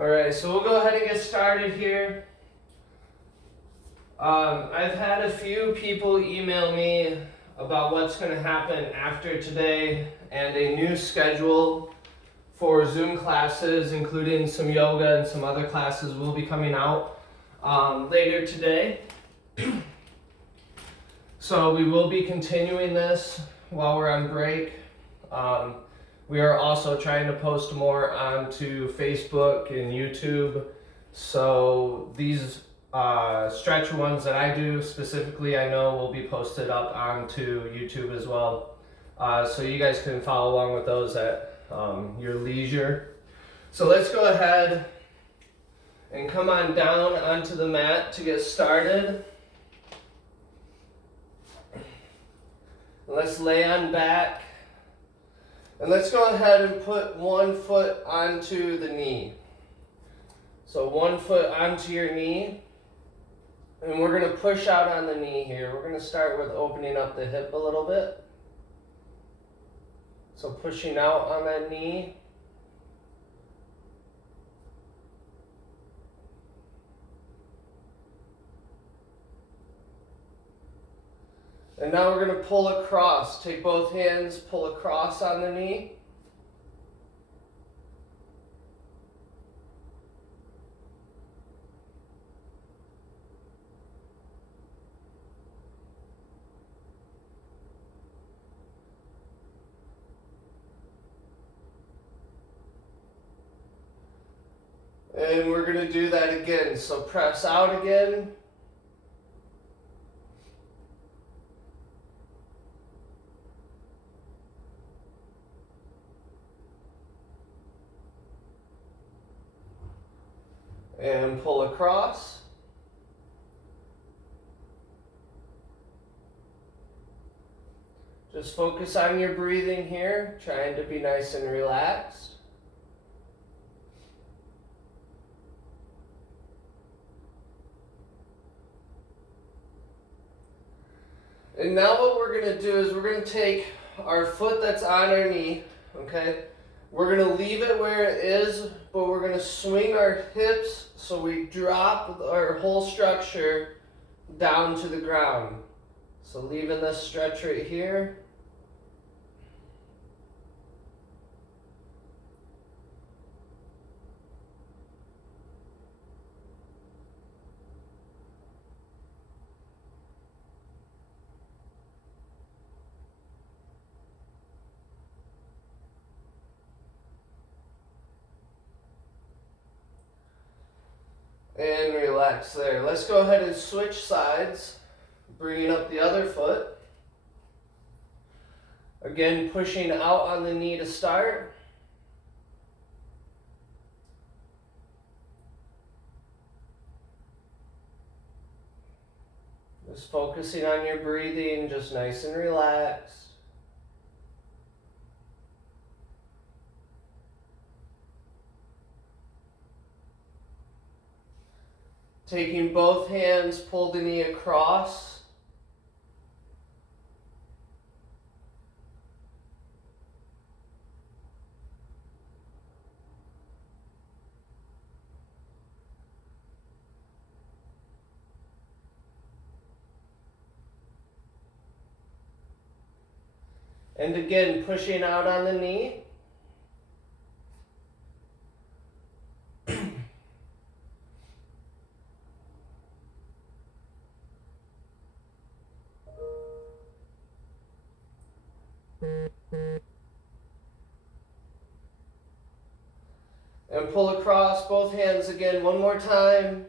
Alright, so we'll go ahead and get started here. I've had a few people email me about what's going to happen after today and a new schedule for Zoom classes, including some yoga and some other classes will be coming out later today. So we will be continuing this while we're on break. We are also trying to post more onto Facebook and YouTube. So these stretch ones that I do specifically, I know will be posted up onto YouTube as well. So you guys can follow along with those at your leisure. So let's go ahead and come on down onto the mat to get started. Let's lay on back. And let's go ahead and put one foot onto the knee. So one foot onto your knee. And we're going to push out on the knee here. We're going to start with opening up the hip a little bit. So pushing out on that knee. And now we're going to pull across. Take both hands, pull across on the knee. And we're going to do that again. So press out again. And pull across. Just focus on your breathing here, trying to be nice and relaxed. And now what we're going to do is we're going to take our foot that's on our knee, okay? We're going to leave it where it is, but we're going to swing our hips so we drop our whole structure down to the ground. So leaving this stretch right here. And relax there. Let's go ahead and switch sides, bringing up the other foot. Again, pushing out on the knee to start. Just focusing on your breathing, just nice and relaxed. Taking both hands, pull the knee across. And again, pushing out on the knee. And pull across both hands again one more time.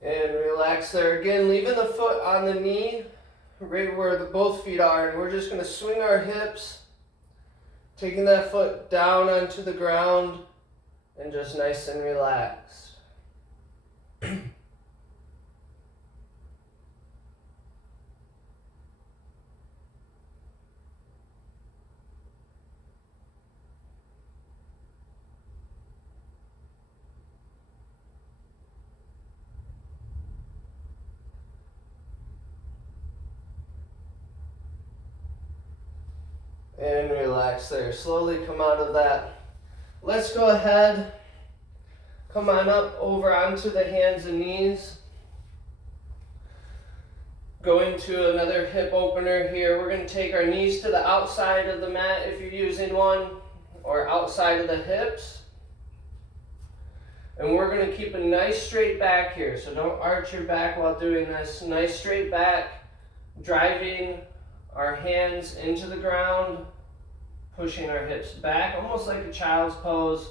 And relax there again, leaving the foot on the knee, right where both feet are, and we're just going to swing our hips, taking that foot down onto the ground, and just nice and relaxed. And relax there. Slowly come out of that. Let's go ahead, come on up over onto the hands and knees. Going to another hip opener here. We're going to take our knees to the outside of the mat if you're using one, or outside of the hips. And we're going to keep a nice straight back here. So don't arch your back while doing this. Nice straight back, driving our hands into the ground, pushing our hips back, almost like a child's pose.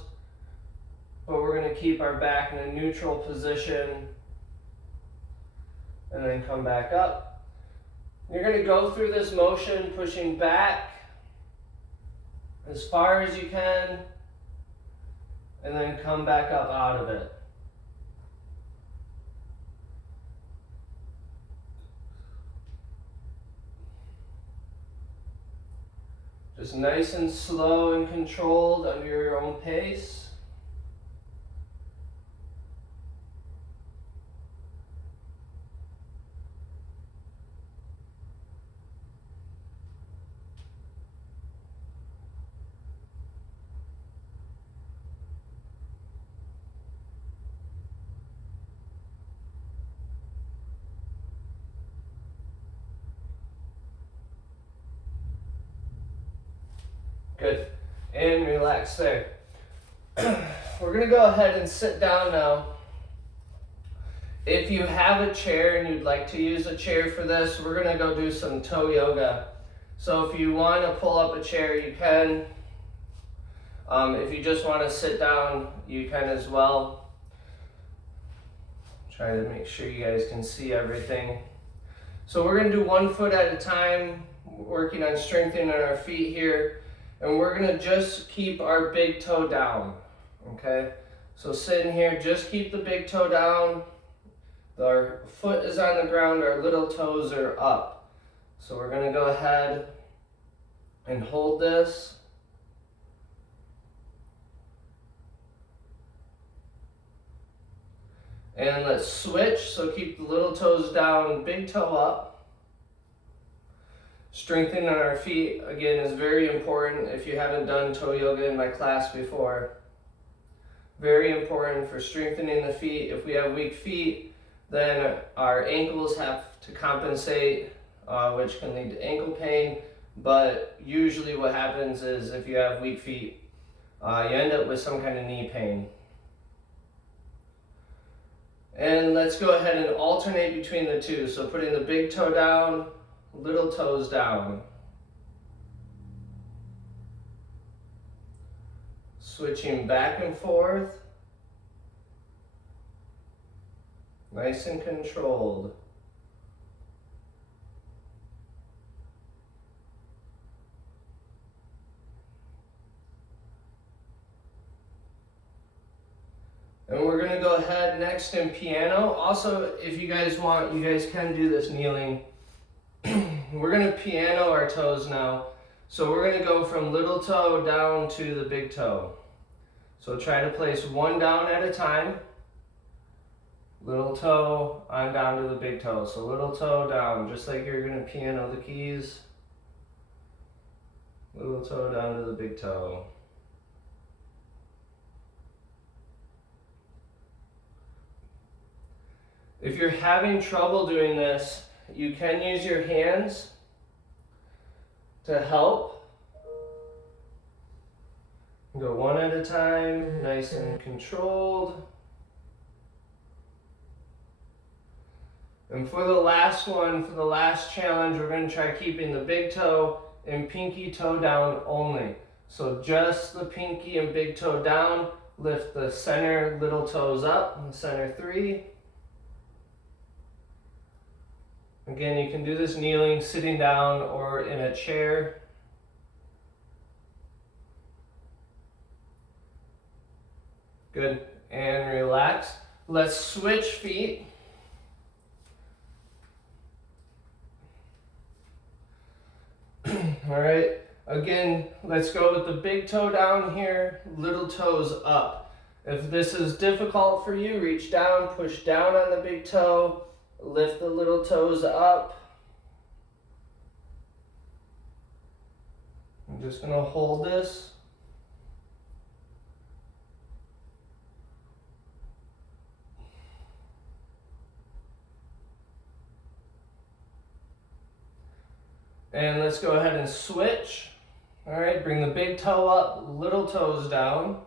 But we're going to keep our back in a neutral position. And then come back up. You're going to go through this motion, pushing back as far as you can, and then come back up out of it. Just nice and slow and controlled under your own pace. Good. And relax there. We're going to go ahead and sit down now. If you have a chair and you'd like to use a chair for this, we're going to go do some toe yoga. So if you want to pull up a chair, you can. If you just want to sit down, you can as well. Try to make sure you guys can see everything. So we're going to do 1 foot at a time, working on strengthening our feet here. And we're going to just keep our big toe down, okay? So sitting here, just keep the big toe down. Our foot is on the ground, our little toes are up. So we're going to go ahead and hold this. And let's switch, so keep the little toes down, big toe up. Strengthening our feet, again, is very important if you haven't done toe yoga in my class before. Very important for strengthening the feet. If we have weak feet, then our ankles have to compensate, which can lead to ankle pain. But usually what happens is if you have weak feet, you end up with some kind of knee pain. And let's go ahead and alternate between the two. So putting the big toe down, little toes down. Switching back and forth. Nice and controlled. And we're going to go ahead next in piano. Also, if you guys want, you guys can do this kneeling. We're going to piano our toes now. So we're going to go from little toe down to the big toe. So try to place one down at a time. Little toe on down to the big toe. So little toe down, just like you're going to piano the keys. Little toe down to the big toe. If you're having trouble doing this, you can use your hands to help. Go one at a time, nice and controlled. And for the last one, for the last challenge, we're going to try keeping the big toe and pinky toe down only. So just the pinky and big toe down, lift the center little toes up, the center 3. Again, you can do this kneeling, sitting down, or in a chair. Good, and relax. Let's switch feet. All right, again, let's go with the big toe down here, little toes up. If this is difficult for you, reach down, push down on the big toe, lift the little toes up. And I'm just going to hold this. And let's go ahead and switch. All right, bring the big toe up, little toes down.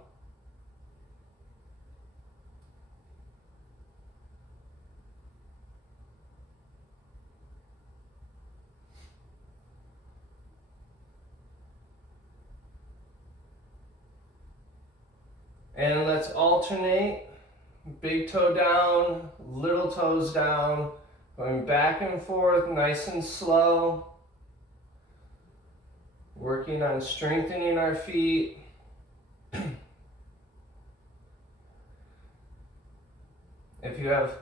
And let's alternate. Big toe down, little toes down, going back and forth, nice and slow. Working on strengthening our feet. If you have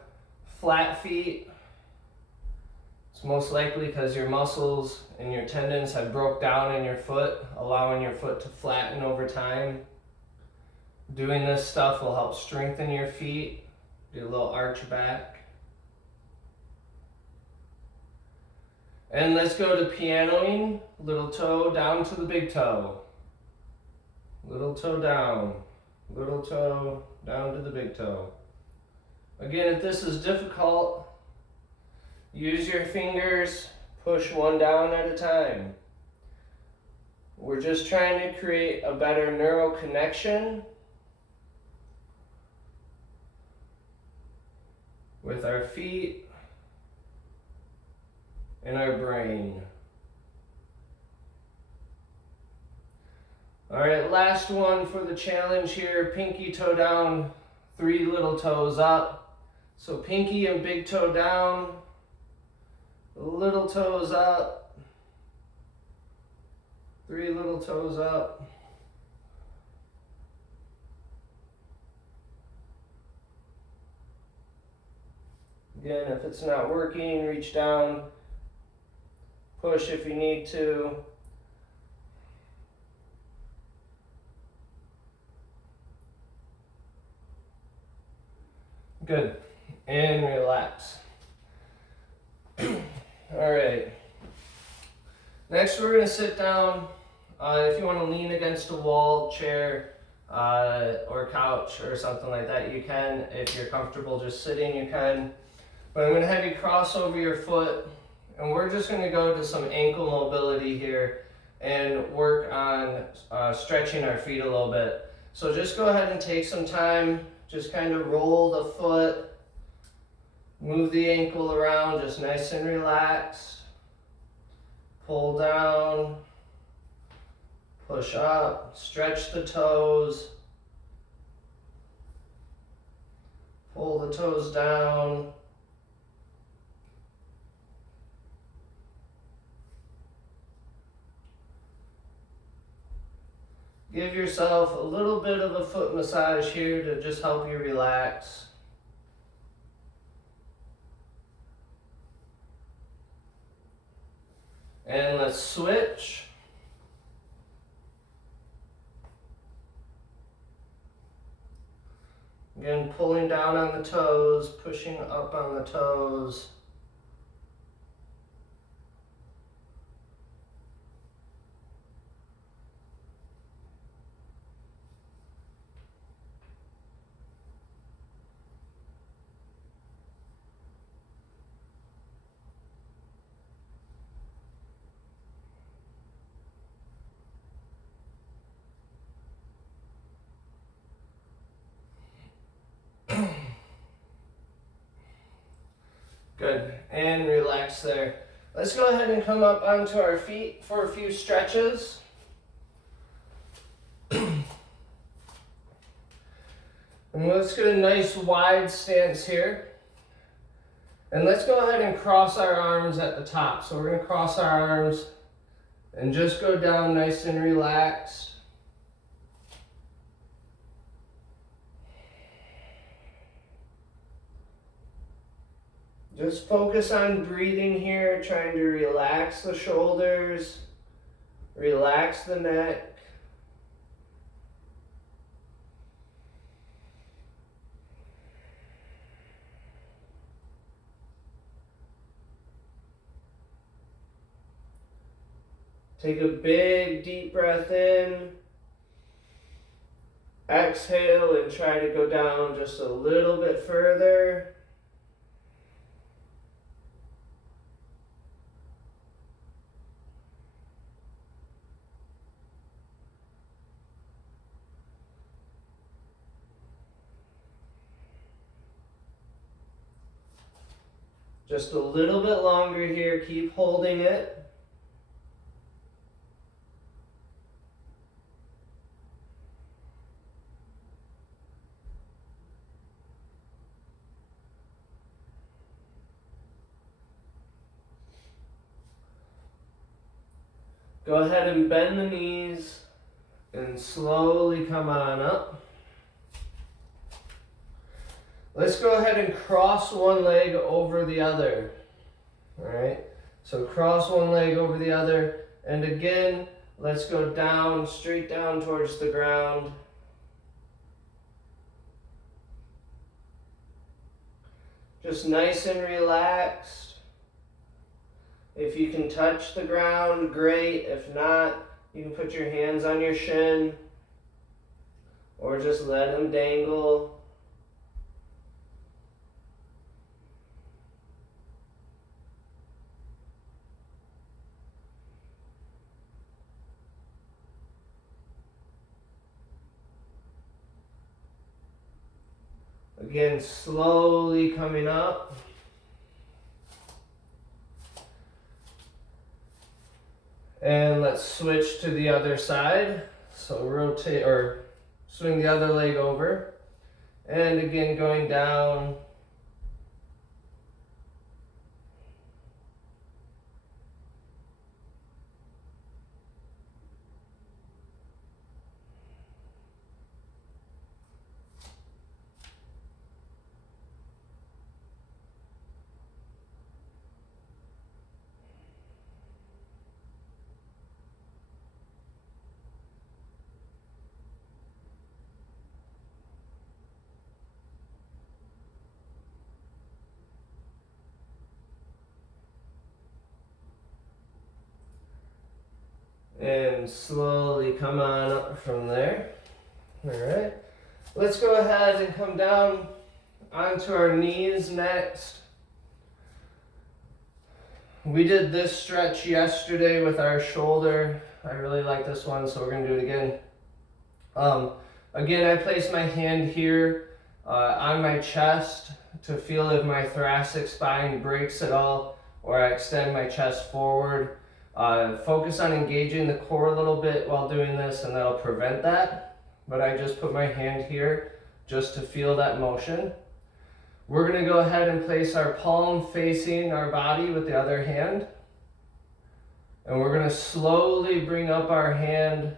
flat feet, it's most likely because your muscles and your tendons have broke down in your foot, allowing your foot to flatten over time. Doing this stuff will help strengthen your feet. Do a little arch back. And let's go to pianoing. Little toe down to the big toe. Little toe down. Little toe down to the big toe. Again, if this is difficult, use your fingers, push one down at a time. We're just trying to create a better neural connection with our feet and our brain. All right, last one for the challenge here. Pinky toe down, 3 little toes up. So pinky and big toe down, little toes up, 3 little toes up. Again, if it's not working, reach down, push if you need to. Good. And relax. All right. Next, we're going to sit down. If you want to lean against a wall, chair, or couch or something like that, you can. If you're comfortable just sitting, you can. But I'm going to have you cross over your foot, and we're just going to go to some ankle mobility here and work on stretching our feet a little bit. So just go ahead and take some time, just kind of roll the foot, move the ankle around, just nice and relaxed. Pull down, push up, stretch the toes, pull the toes down. Give yourself a little bit of a foot massage here to just help you relax. And let's switch. Again, pulling down on the toes, pushing up on the toes. Good, and relax there. Let's go ahead and come up onto our feet for a few stretches. And let's get a nice wide stance here. And let's go ahead and cross our arms at the top. So we're going to cross our arms and just go down nice and relaxed. Just focus on breathing here, trying to relax the shoulders, relax the neck. Take a big deep breath in. Exhale and try to go down just a little bit further. Just a little bit longer here. Keep holding it. Go ahead and bend the knees and slowly come on up. Let's go ahead and cross one leg over the other. All right, so cross one leg over the other, and again, let's go down, straight down towards the ground. Just nice and relaxed. If you can touch the ground, great. If not, you can put your hands on your shin or just let them dangle. Again, slowly coming up. And let's switch to the other side. So rotate or swing the other leg over. And again, going down. And slowly come on up from there. All right. Let's go ahead and come down onto our knees next. We did this stretch yesterday with our shoulder. I really like this one, so we're going to do it again. Again, I place my hand here on my chest to feel if my thoracic spine breaks at all, or I extend my chest forward. Focus on engaging the core a little bit while doing this, and that'll prevent that. But I just put my hand here just to feel that motion. We're going to go ahead and place our palm facing our body with the other hand. And we're going to slowly bring up our hand,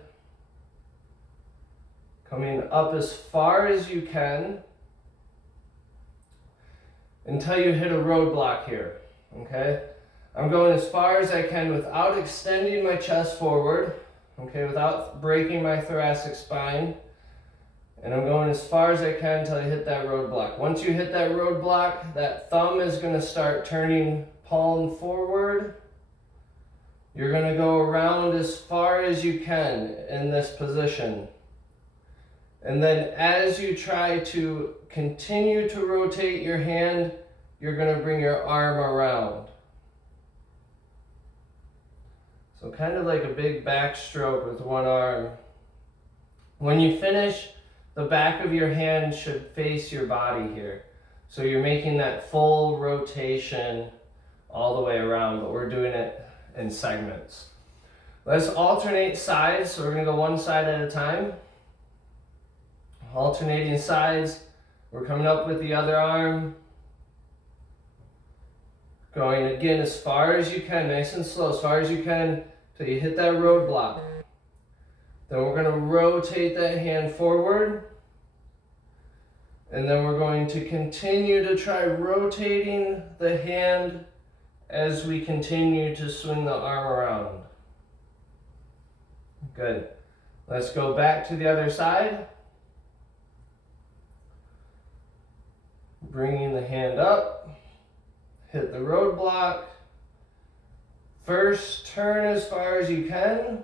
coming up as far as you can until you hit a roadblock here, okay? I'm going as far as I can without extending my chest forward, okay, without breaking my thoracic spine. And I'm going as far as I can until I hit that roadblock. Once you hit that roadblock, that thumb is going to start turning palm forward. You're going to go around as far as you can in this position. And then as you try to continue to rotate your hand, you're going to bring your arm around. So kind of like a big backstroke with one arm. When you finish, the back of your hand should face your body here. So you're making that full rotation all the way around, but we're doing it in segments. Let's alternate sides. So we're going to go one side at a time. Alternating sides. We're coming up with the other arm. Going again as far as you can, nice and slow, as far as you can, till you hit that roadblock. Then we're going to rotate that hand forward. And then we're going to continue to try rotating the hand as we continue to swing the arm around. Good. Let's go back to the other side. Bringing the hand up. Hit the roadblock. First, turn as far as you can,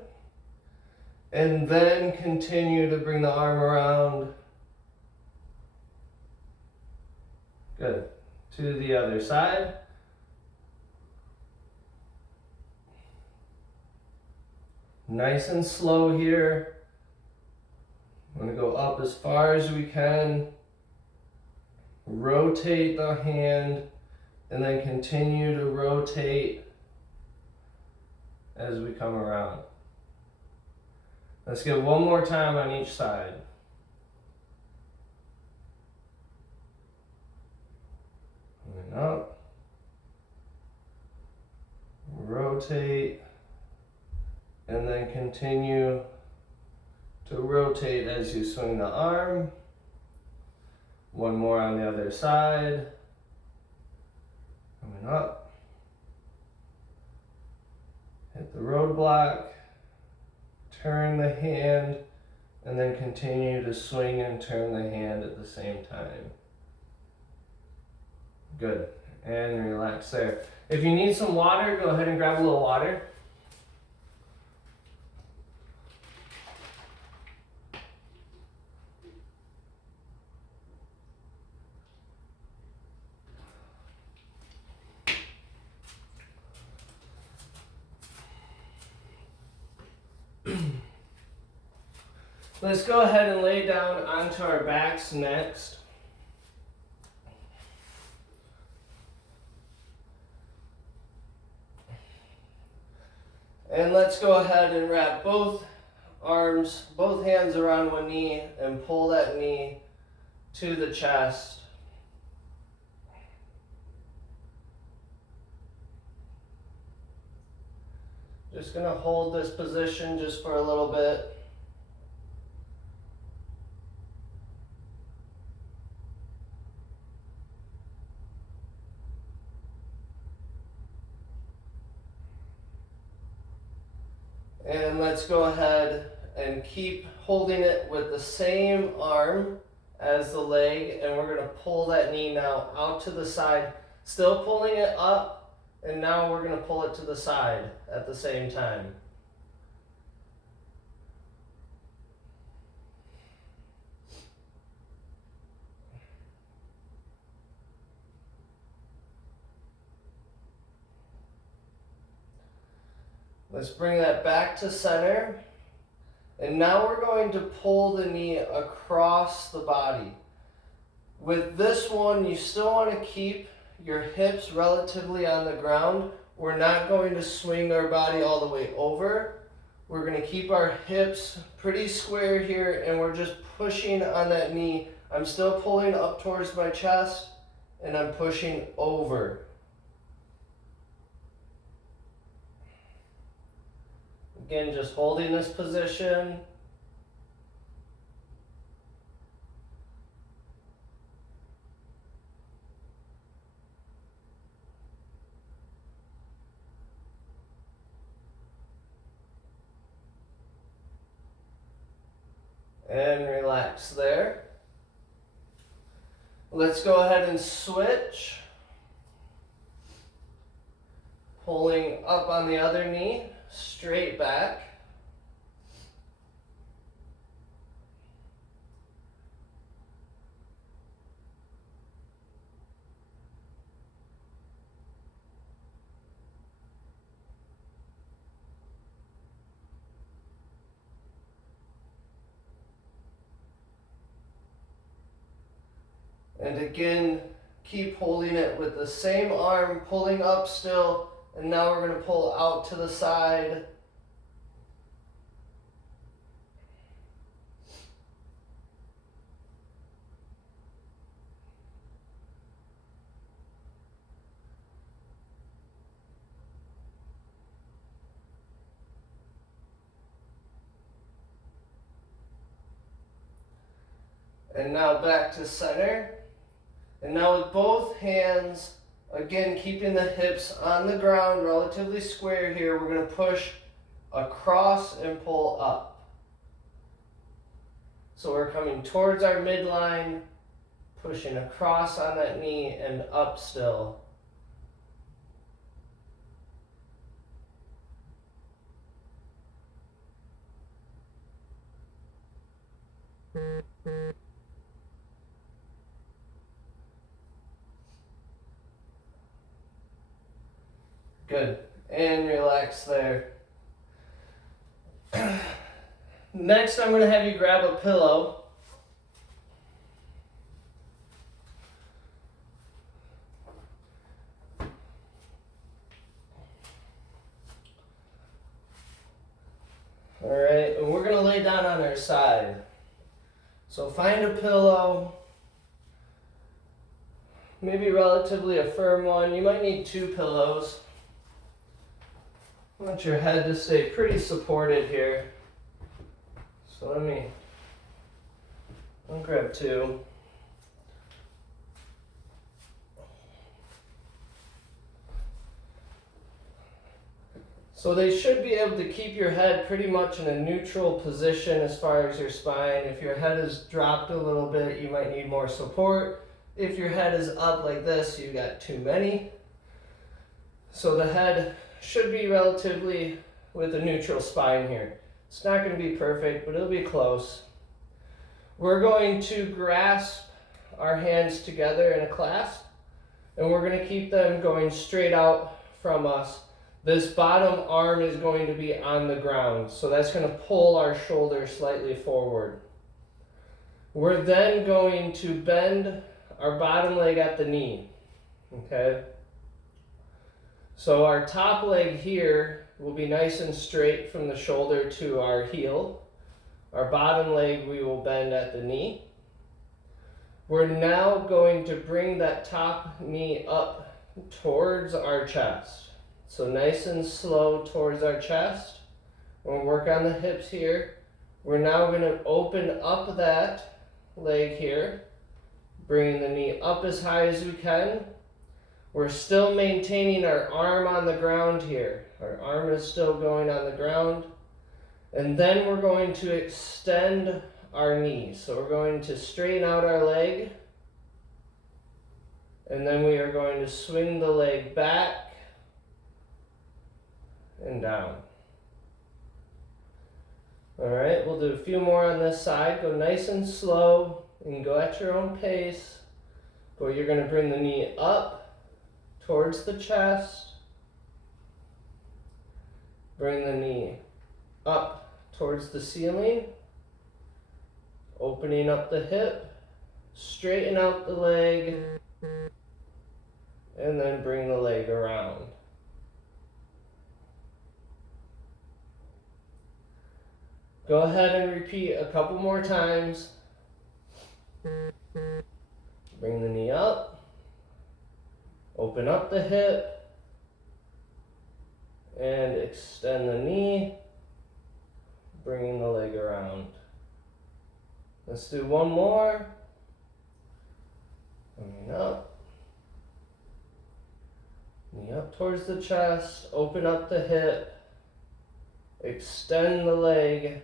and then continue to bring the arm around. Good. To the other side. Nice and slow here. I'm going to go up as far as we can. Rotate the hand, and then continue to rotate as we come around. Let's get one more time on each side. And up. Rotate. And then continue to rotate as you swing the arm. One more on the other side. Coming up. Hit the roadblock. Turn the hand. And then continue to swing and turn the hand at the same time. Good. And relax there. If you need some water, go ahead and grab a little water. Let's go ahead and lay down onto our backs next. And let's go ahead and wrap both arms, both hands around one knee and pull that knee to the chest. Just going to hold this position just for a little bit. And let's go ahead and keep holding it with the same arm as the leg, and we're going to pull that knee now out to the side, still pulling it up, and now we're going to pull it to the side at the same time. Let's bring that back to center. And now we're going to pull the knee across the body. With this one, you still want to keep your hips relatively on the ground. We're not going to swing our body all the way over. We're going to keep our hips pretty square here, and we're just pushing on that knee. I'm still pulling up towards my chest, and I'm pushing over. Again, just holding this position. And relax there. Let's go ahead and switch. Pulling up on the other knee, straight back. And again, keep holding it with the same arm, pulling up still, and now we're going to pull out to the side. And now back to center. And now with both hands, again, keeping the hips on the ground, relatively square here, we're going to push across and pull up. So we're coming towards our midline, pushing across on that knee and up still. Good. And relax there. Next, I'm going to have you grab a pillow. All right, and we're going to lay down on our side. So find a pillow, maybe relatively a firm one. You might need 2 pillows. I want your head to stay pretty supported here. So I'll grab 2. So they should be able to keep your head pretty much in a neutral position as far as your spine. If your head is dropped a little bit, you might need more support. If your head is up like this, you got too many. So the head should be relatively with a neutral spine here. It's not going to be perfect, but it'll be close. We're going to grasp our hands together in a clasp, and we're going to keep them going straight out from us. This bottom arm is going to be on the ground, so that's going to pull our shoulder slightly forward. We're then going to bend our bottom leg at the knee, okay? So our top leg here will be nice and straight from the shoulder to our heel. Our bottom leg we will bend at the knee. We're now going to bring that top knee up towards our chest. So nice and slow towards our chest. We'll work on the hips here. We're now going to open up that leg here, bringing the knee up as high as we can. We're still maintaining our arm on the ground here. Our arm is still going on the ground. And then we're going to extend our knee. So we're going to straighten out our leg. And then we are going to swing the leg back and down. All right, we'll do a few more on this side. Go nice and slow and go at your own pace. But you're going to bring the knee up towards the chest. Bring the knee up towards the ceiling. Opening up the hip. Straighten out the leg. And then bring the leg around. Go ahead and repeat a couple more times. Bring the knee up. Open up the hip. And extend the knee. Bringing the leg around. Let's do one more. Coming up. Knee up towards the chest. Open up the hip. Extend the leg.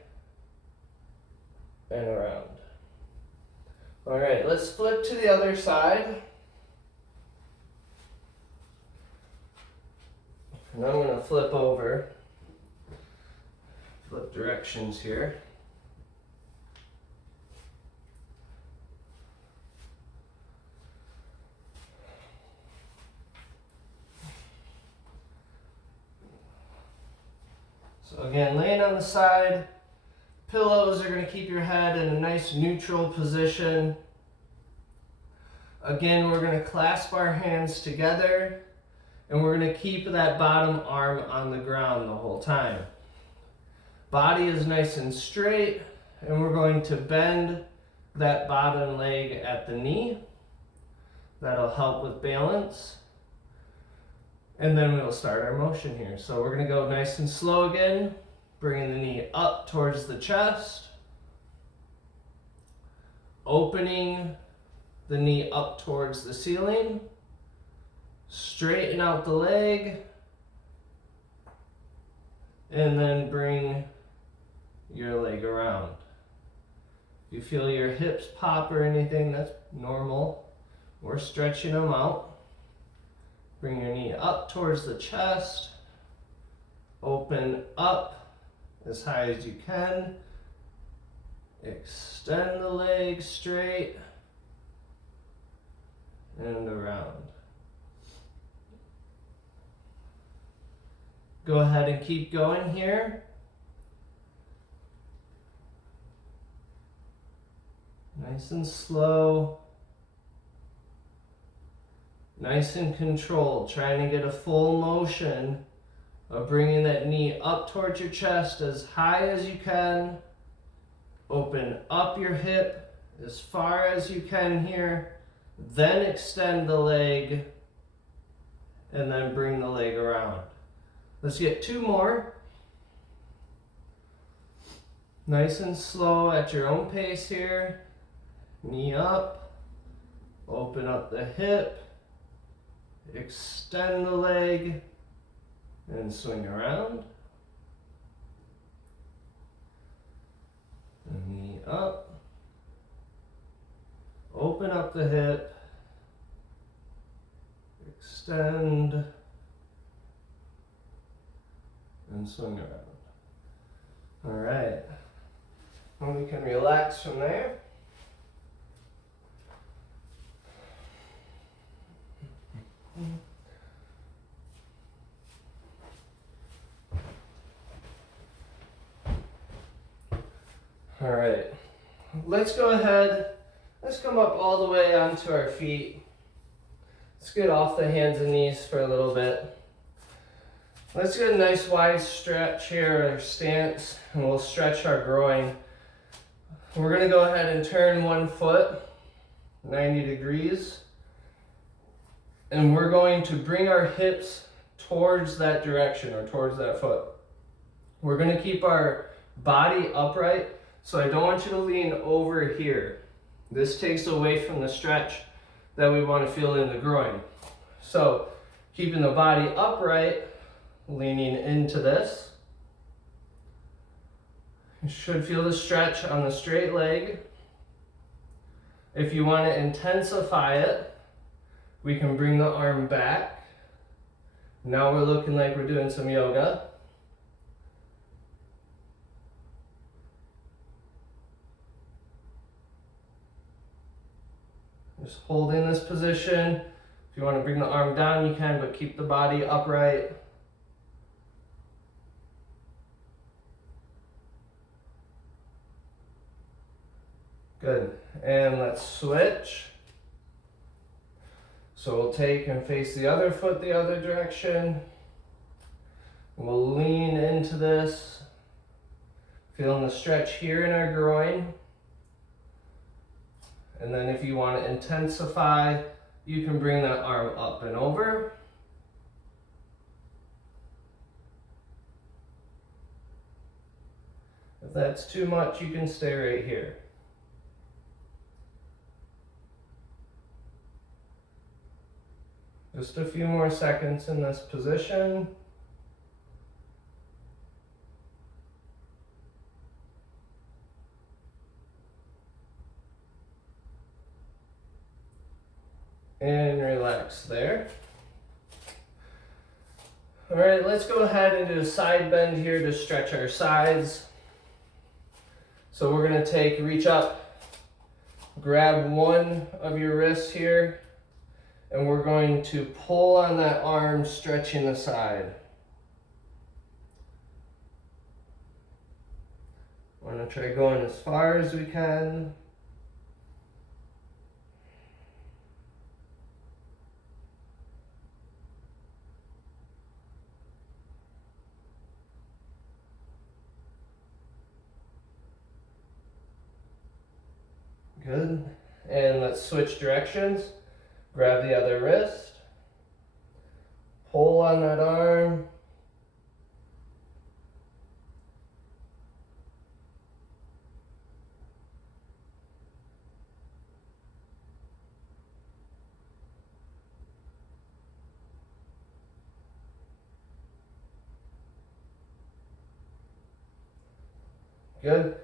And around. All right, let's flip to the other side. And I'm going to flip over. Flip directions here. So again, laying on the side. Pillows are going to keep your head in a nice neutral position. Again, we're going to clasp our hands together and we're going to keep that bottom arm on the ground the whole time. Body is nice and straight and we're going to bend that bottom leg at the knee. That'll help with balance. And then we'll start our motion here. So we're going to go nice and slow again. Bringing the knee up towards the chest. Opening the knee up towards the ceiling. Straighten out the leg. And then bring your leg around. If you feel your hips pop or anything, that's normal. We're stretching them out. Bring your knee up towards the chest. Open up as high as you can, Extend the leg straight and around. Go ahead and keep going here. Nice and slow. Nice and controlled. Trying to get a full motion of bringing that knee up towards your chest as high as you can. Open up your hip as far as you can here. Then extend the leg and then bring the leg around. Let's get 2 more. Nice and slow at your own pace here. Knee up. Open up the hip. Extend the leg and swing around. Knee up. Open up the hip. Extend and swing around. All right. And we can relax from there. All right, let's go ahead, let's come up all the way onto our feet. Let's get off the hands and knees for a little bit. Let's get a nice wide stretch here, our stance, and we'll stretch our groin. We're gonna go ahead and turn one foot 90 degrees. And we're going to bring our hips towards that direction or towards that foot. We're gonna keep our body upright, so I don't want you to lean over here. This takes away from the stretch that we want to feel in the groin. So keeping the body upright, leaning into this. You should feel the stretch on the straight leg. If you want to intensify it, we can bring the arm back. Now we're looking like we're doing some yoga. Just hold in this position. If you want to bring the arm down, you can, but keep the body upright. Good. And let's switch. So we'll take and face the other foot the other direction. We'll lean into this. Feeling the stretch here in our groin. And then if you want to intensify, you can bring that arm up and over. If that's too much, you can stay right here. Just a few more seconds in this position. And relax there. All right, let's go ahead and do a side bend here to stretch our sides. So we're gonna reach up, grab one of your wrists here, and we're going to pull on that arm, stretching the side. We're gonna try going as far as we can. Good. And let's switch directions. Grab the other wrist. Pull on that arm. Good.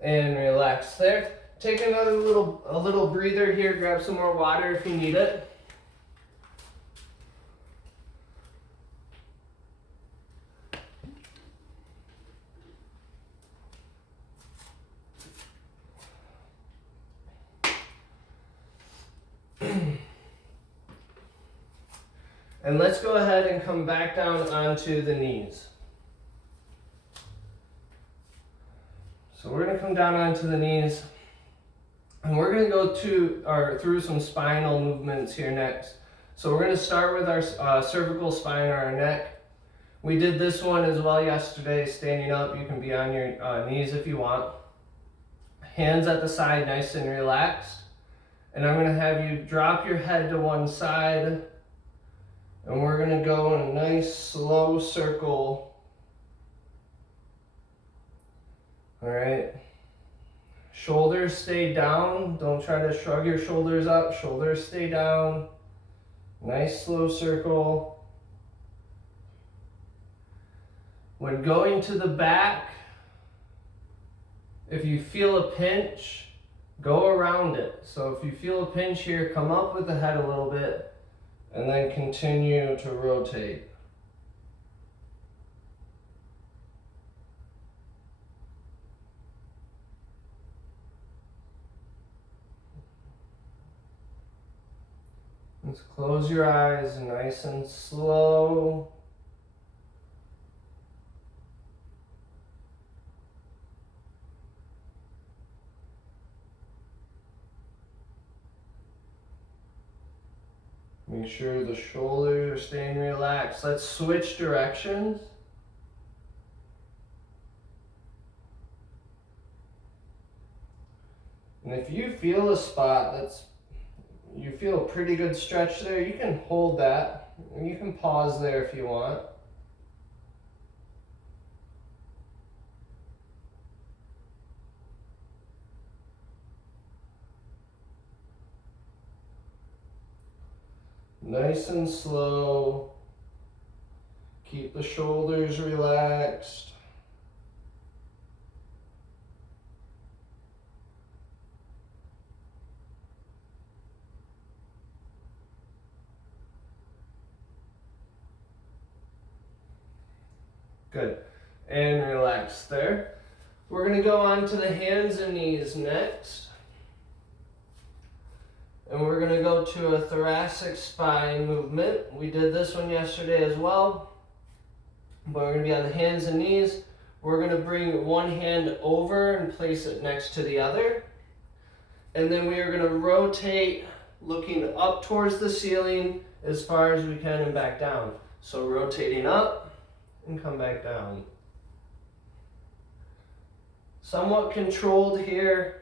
And relax there. Take another little breather here. Grab some more water if you need it. And let's go ahead and come back down onto the knees. So we're going to come down onto the knees, and we're going to go through some spinal movements here next. So we're going to start with our cervical spine or our neck. We did this one as well yesterday, standing up. You can be on your knees if you want. Hands at the side, nice and relaxed. And I'm going to have you drop your head to one side, and we're going to go in a nice slow circle. All right. Shoulders stay down. Don't try to shrug your shoulders up. Shoulders stay down. Nice slow circle. When going to the back, if you feel a pinch, go around it. So if you feel a pinch here, come up with the head a little bit and then continue to rotate. Let's close your eyes nice and slow. Make sure the shoulders are staying relaxed. Let's switch directions. And if you feel a spot you feel a pretty good stretch there, you can hold that. You can pause there if you want. Nice and slow. Keep the shoulders relaxed. Good. And relax there. We're going to go on to the hands and knees next. And we're going to go to a thoracic spine movement. We did this one yesterday as well. But we're going to be on the hands and knees. We're going to bring one hand over and place it next to the other. And then we are going to rotate looking up towards the ceiling as far as we can and back down. So rotating up and come back down. Somewhat controlled here.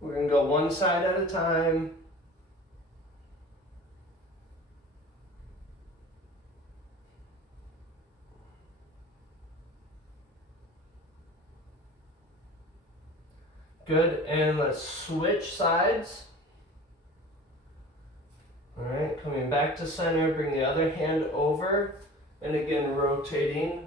We're going to go one side at a time. Good, and let's switch sides. All right, coming back to center, bring the other hand over, and again rotating.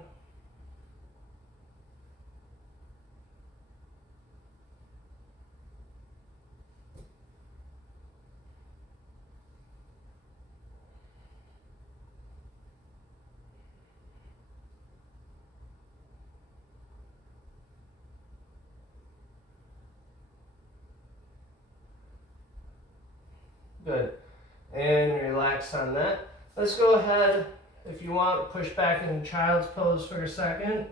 Good. And relax on that. Let's go ahead, if you want, push back in child's pose for a second.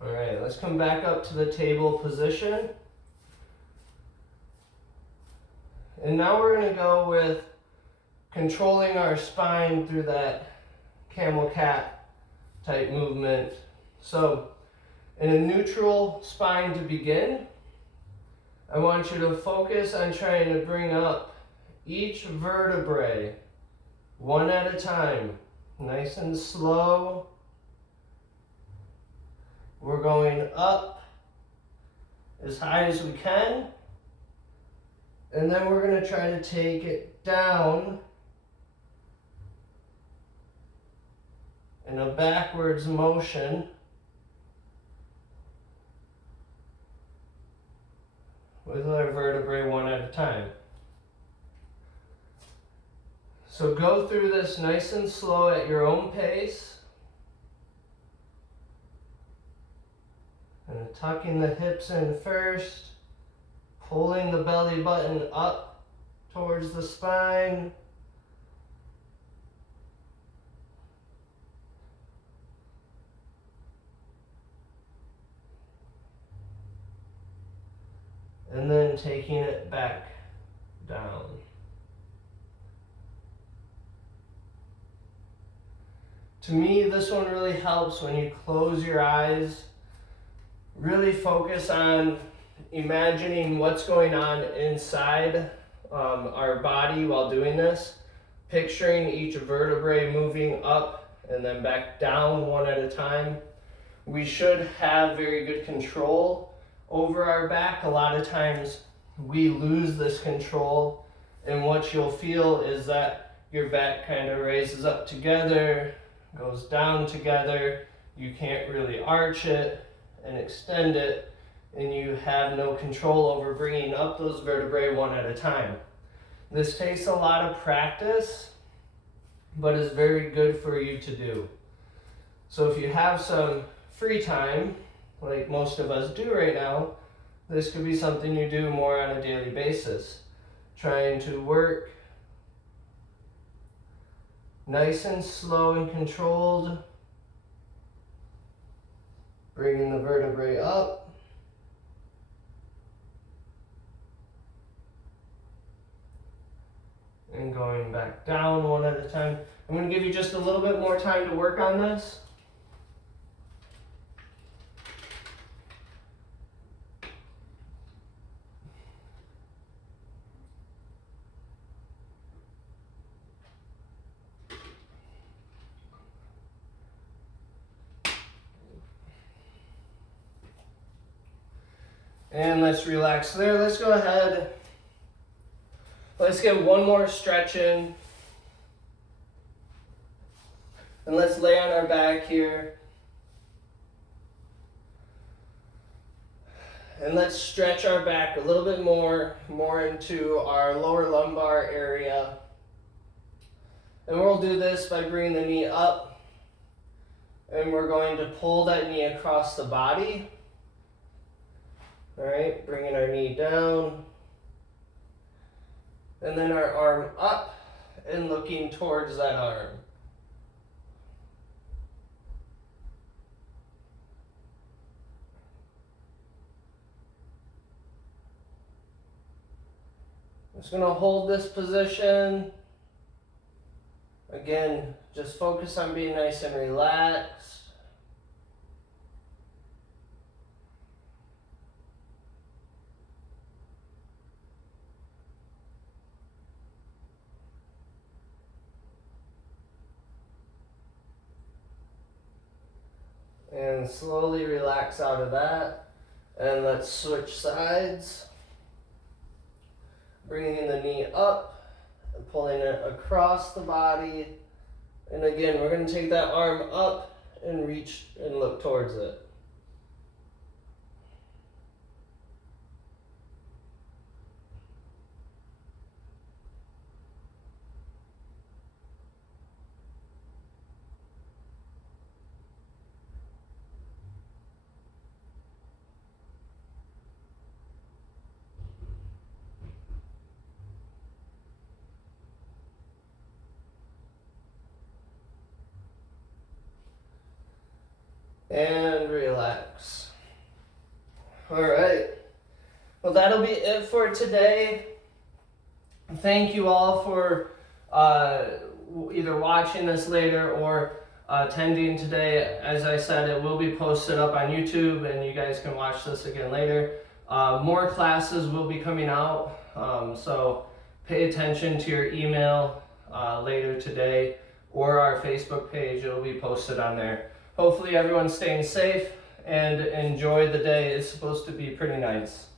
All right, let's come back up to the table position. And now we're going to go with controlling our spine through that camel cat type movement. So in a neutral spine to begin, I want you to focus on trying to bring up each vertebrae one at a time, nice and slow. We're going up as high as we can. And then we're going to try to take it down in a backwards motion. with our vertebrae one at a time. So go through this nice and slow at your own pace. And tucking the hips in first, pulling the belly button up towards the spine. And then taking it back down. To me, this one really helps when you close your eyes. Really focus on imagining what's going on inside our body while doing this. Picturing each vertebrae moving up and then back down one at a time. We should have very good control over our back. A lot of times we lose this control, and what you'll feel is that your back kind of raises up together, goes down together. You can't really arch it and extend it, and you have no control over bringing up those vertebrae one at a time. This takes a lot of practice, but is very good for you to do. So if you have some free time, like most of us do right now, this could be something you do more on a daily basis. Trying to work nice and slow and controlled, bringing the vertebrae up, and going back down one at a time. I'm going to give you just a little bit more time to work on this. And let's relax there. Let's go ahead. Let's get one more stretch in. And let's lay on our back here. And let's stretch our back a little bit more into our lower lumbar area. And we'll do this by bringing the knee up. And we're going to pull that knee across the body. All right, bringing our knee down. And then our arm up and looking towards that arm. I'm just going to hold this position. Again, just focus on being nice and relaxed. And slowly relax out of that. And let's switch sides. Bringing the knee up and pulling it across the body. And again, we're going to take that arm up and reach and look towards it. And relax. All right. Well, that'll be it for today. Thank you all for either watching this later or attending today. As I said, it will be posted up on YouTube, and you guys can watch this again later. More classes will be coming out, so pay attention to your email later today or our Facebook page. It will be posted on there. Hopefully everyone's staying safe and enjoy the day. It's supposed to be pretty nice.